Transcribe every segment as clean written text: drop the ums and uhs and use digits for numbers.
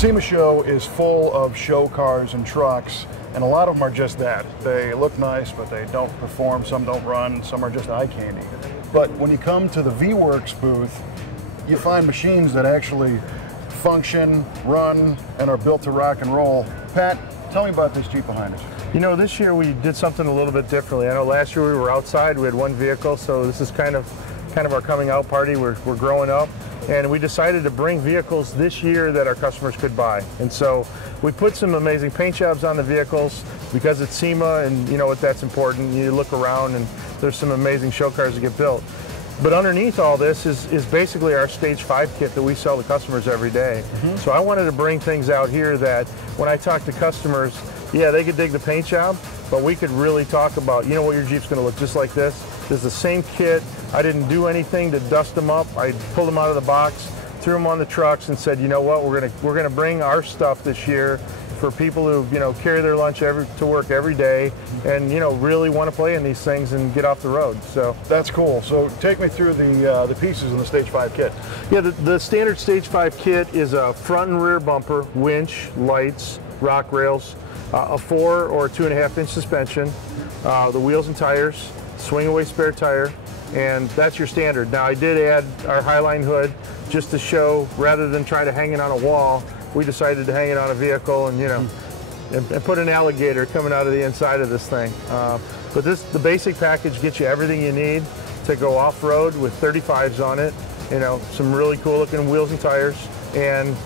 SEMA show is full of show cars and trucks, and a lot of them are just that. They look nice, but they don't perform. Some don't run. Some are just eye candy. But when you come to the Vwerks booth, you find machines that actually function, run, and are built to rock and roll. Pat, tell me about this Jeep behind us. You know, this year we did something a little bit differently. I know last year we were outside, we had one vehicle, so this is kind of our coming out party. We're growing up, and we decided to bring vehicles this year that our customers could buy. And so we put some amazing paint jobs on the vehicles because it's SEMA, and you know what, that's important. You look around and there's some amazing show cars that get built. But underneath all this is basically our Stage 5 kit that we sell to customers every day. So I wanted to bring things out here that when I talk to customers, yeah, they could dig the paint job, but we could really talk about, you know what, your Jeep's gonna look just like this. This is the same kit. I didn't do anything to dust them up. I pulled them out of the box, threw them on the trucks, and said, you know what, we're gonna bring our stuff this year for people who, you know, carry their lunch to work every day and, you know, really want to play in these things and get off the road. So that's cool. So take me through the pieces in the Stage 5 kit. Yeah, the standard Stage 5 kit is a front and rear bumper, winch, lights, rock rails, a 4 or 2.5 inch suspension, the wheels and tires, swing away spare tire, and that's your standard. Now I did add our Highline hood just to show, rather than try to hang it on a wall, we decided to hang it on a vehicle and, you know, and put an alligator coming out of the inside of this thing. But the basic package gets you everything you need to go off-road with 35s on it, you know, some really cool looking wheels and tires, and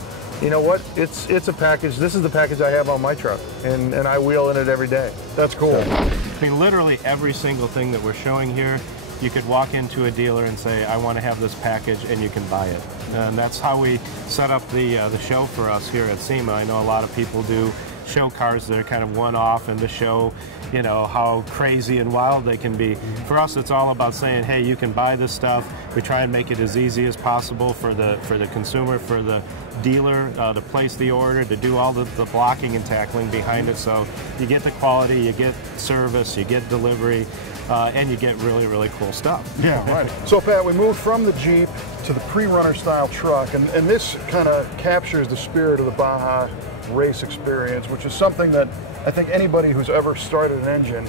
you know what, it's a package. This is the package I have on my truck, and I wheel in it every day. That's cool. I mean, literally every single thing that we're showing here, you could walk into a dealer and say, I want to have this package, and you can buy it. And that's how we set up the show for us here at SEMA. I know a lot of people do show cars that are kind of one-off and to show, you know, how crazy and wild they can be. For us, it's all about saying, hey, you can buy this stuff. We try and make it as easy as possible for the consumer, for the dealer to place the order, to do all the blocking and tackling behind it. So you get the quality, you get service, you get delivery, and you get really, really cool stuff. Yeah, right. So Pat, we moved from the Jeep to the Pre-Runner style truck, and this kind of captures the spirit of the Baja race experience, which is something that I think anybody who's ever started an engine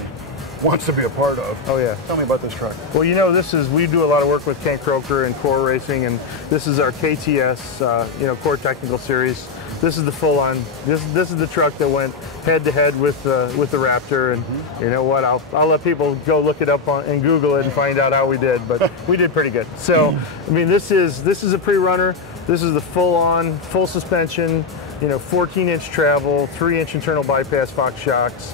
wants to be a part of. Oh yeah. Tell me about this truck. Well, you know, we do a lot of work with Kent Croker and Core Racing, and this is our KTS, you know, Core Technical Series. This is the full-on. This is the truck that went head-to-head with the Raptor, and you know what? I'll let people go look it up and Google it and find out how we did, but we did pretty good. So, I mean, this is a Pre-Runner. This is the full-on, full suspension, you know, 14-inch travel, 3-inch internal bypass Fox shocks.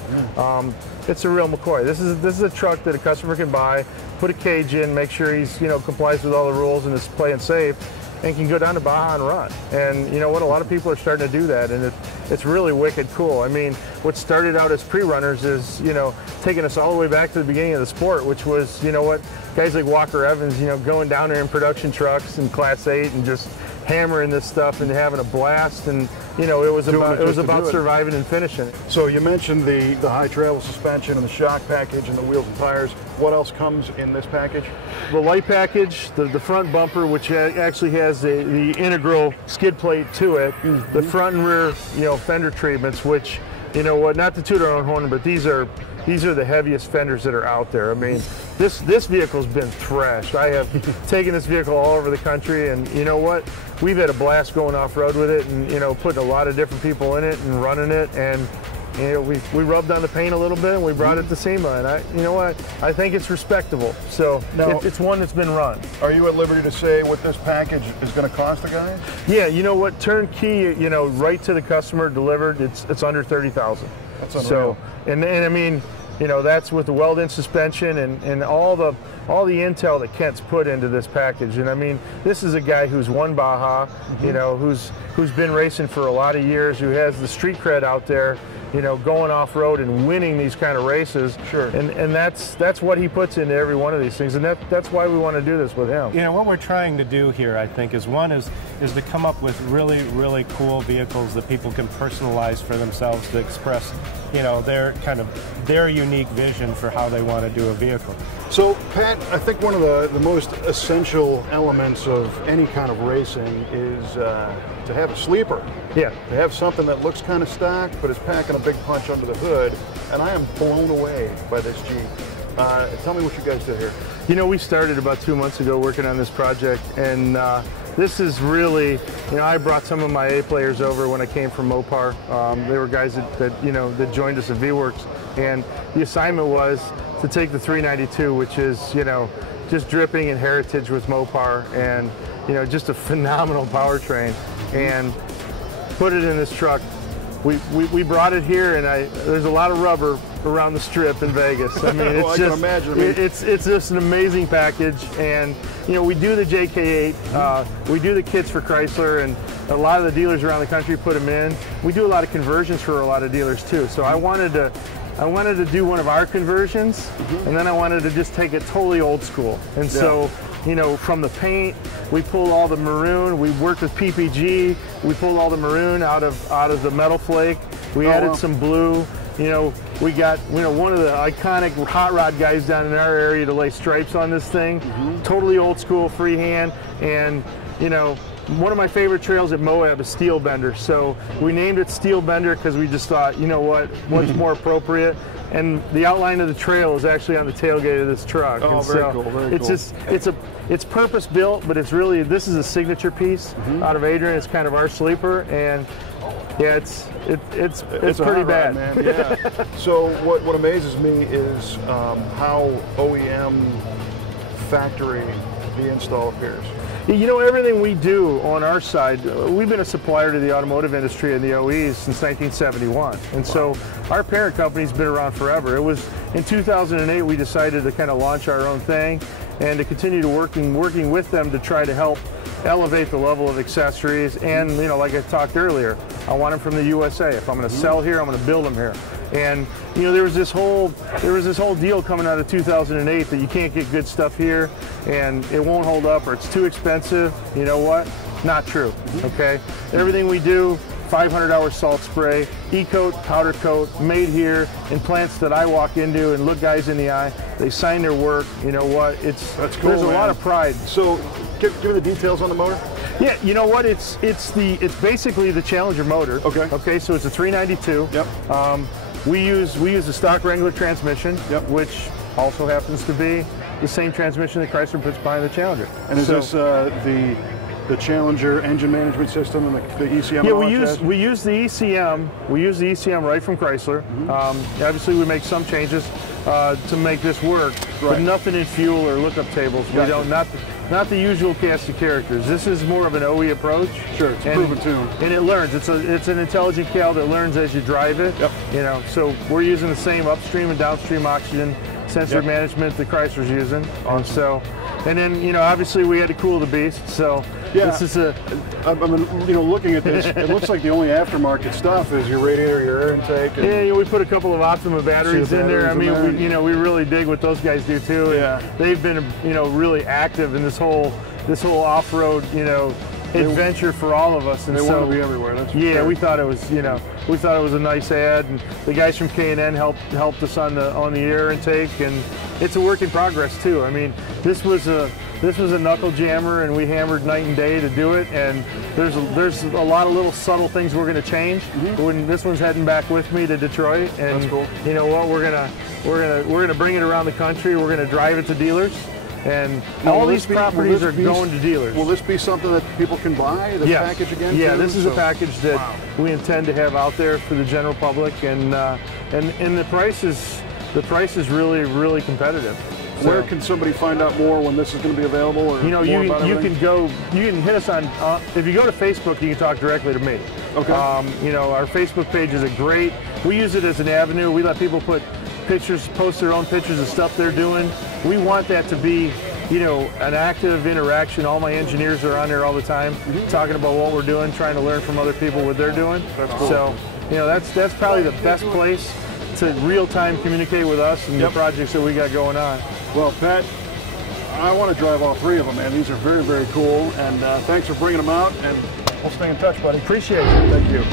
It's a real McCoy. This is a truck that a customer can buy, put a cage in, make sure he's, you know, complies with all the rules and is playing safe, and can go down to Baja and run. And you know what, a lot of people are starting to do that, and it's really wicked cool. I mean, what started out as pre-runners is, you know, taking us all the way back to the beginning of the sport, which was, you know what, guys like Walker Evans, you know, going down there in production trucks and Class 8 and just hammering this stuff and having a blast, and you know, it was about surviving and finishing. So you mentioned the high travel suspension and the shock package and the wheels and tires. What else comes in this package? The light package, the front bumper, which actually has the integral skid plate to it, the front and rear, you know, fender treatments, which, you know what, not to toot our own horn, but these are the heaviest fenders that are out there. I mean, this vehicle's been thrashed. I have taken this vehicle all over the country, and you know what? We've had a blast going off-road with it, and you know, putting a lot of different people in it and running it, and you know, we rubbed on the paint a little bit, and we brought it to SEMA, and you know what? I think it's respectable. So now, it's one that's been run. Are you at liberty to say what this package is going to cost the guys? Yeah, you know what? Turnkey, you know, right to the customer, delivered. It's under $30,000. That's unreal. So, and I mean, you know, that's with the weld-in suspension and all the intel that Kent's put into this package. And I mean, this is a guy who's won Baja, you know, who's been racing for a lot of years, who has the street cred out there, you know, going off-road and winning these kind of races. Sure. And that's what he puts into every one of these things, and that's why we want to do this with him. You know, what we're trying to do here, I think, is is to come up with really, really cool vehicles that people can personalize for themselves to express, you know, their unique vision for how they want to do a vehicle. So, Pat, I think one of the most essential elements of any kind of racing is to have a sleeper. Yeah. To have something that looks kind of stock, but is packing a big punch under the hood. And I am blown away by this Jeep. Tell me what you guys did here. You know, we started about 2 months ago working on this project, and this is really, you know, I brought some of my A players over when I came from Mopar. They were guys that joined us at Vwerks, and the assignment was to take the 392, which is, you know, just dripping in heritage with Mopar, and, you know, just a phenomenal powertrain, and put it in this truck. We brought it here, and there's a lot of rubber around the strip in Vegas. I mean, it's well, I just, can imagine. It's just an amazing package, and you know, we do the JK8, we do the kits for Chrysler, and a lot of the dealers around the country put them in. We do a lot of conversions for a lot of dealers too. So I wanted to do one of our conversions, and then I wanted to just take it totally old school. And so, you know, from the paint, we pulled all the maroon. We worked with PPG. We pulled all the maroon out of the metal flake. We added some blue. You know, we got, you know, one of the iconic hot rod guys down in our area to lay stripes on this thing. Totally old school, freehand, and you know, one of my favorite trails at Moab is Steel Bender. So we named it Steel Bender because we just thought, you know what's more appropriate. And the outline of the trail is actually on the tailgate of this truck. Oh, and very cool, very it's cool. It's purpose built, but it's really, this is a signature piece out of Adrian. It's kind of our sleeper, and yeah, it's pretty bad, man. Yeah. So what amazes me is how OEM factory the install appears. You know, everything we do on our side, we've been a supplier to the automotive industry and the OEs since 1971. And so our parent company's been around forever. It was in 2008 we decided to kind of launch our own thing and to continue to working with them to try to help elevate the level of accessories. And, you know, like I talked earlier, I want them from the USA. If I'm going to sell here, I'm going to build them here. And you know, there was this whole deal coming out of 2008 that you can't get good stuff here, and it won't hold up, or it's too expensive. You know what? Not true. Okay. Everything we do, 500-hour salt spray, e-coat, powder coat, made here in plants that I walk into and look guys in the eye. They sign their work. You know what? That's cool. There's a lot of pride. So, give me the details on the motor. Yeah, you know what? It's basically the Challenger motor. Okay. Okay, so it's a 392. Yep. We use the stock Wrangler transmission, which also happens to be the same transmission that Chrysler puts behind the Challenger. And is this the Challenger engine management system and the ECM? Yeah, we use the ECM. We use the ECM right from Chrysler. Obviously, we make some changes to make this work, but nothing in fuel or lookup tables. We don't not the usual cast of characters. This is more of an OE approach. Sure, it's a proven tune. And it learns. It's an intelligent cal that learns as you drive it. Yep. You know, so we're using the same upstream and downstream oxygen sensor management that Chrysler's using. Awesome. And then, you know, obviously we had to cool the beast. So this is I mean, you know, looking at this, it looks like the only aftermarket stuff is your radiator, your air intake. And you know, we put a couple of Optima batteries in there. I mean, we really dig what those guys do too. And they've been, you know, really active in this whole off-road, you know, adventure for all of us. And they want to be everywhere. That's we thought it was, you know, we thought it was a nice ad, and the guys from K&N helped us on the air intake, and it's a work in progress too. I mean, this was a knuckle jammer, and we hammered night and day to do it. And there's a lot of little subtle things we're going to change. When this one's heading back with me to Detroit, and that's cool. You know what, we're gonna bring it around the country. We're gonna drive it to dealers. And all these properties are going to dealers. Will this be something that people can buy, this package again? Yeah, this is a package that we intend to have out there for the general public, and the price is really, really competitive. So, where can somebody find out more when this is going to be available? Or you know, you can hit us on, if you go to Facebook, you can talk directly to me. Okay. You know, our Facebook page is we use it as an avenue. We let people put pictures, post their own pictures of stuff they're doing. We want that to be, you know, an active interaction. All my engineers are on there all the time, talking about what we're doing, trying to learn from other people what they're doing. That's cool. So, you know, that's probably the best place to real-time communicate with us and the projects that we got going on. Well, Pat, I want to drive all three of them, man. These are very, very cool, and thanks for bringing them out, and we'll stay in touch, buddy. Appreciate it. Thank you.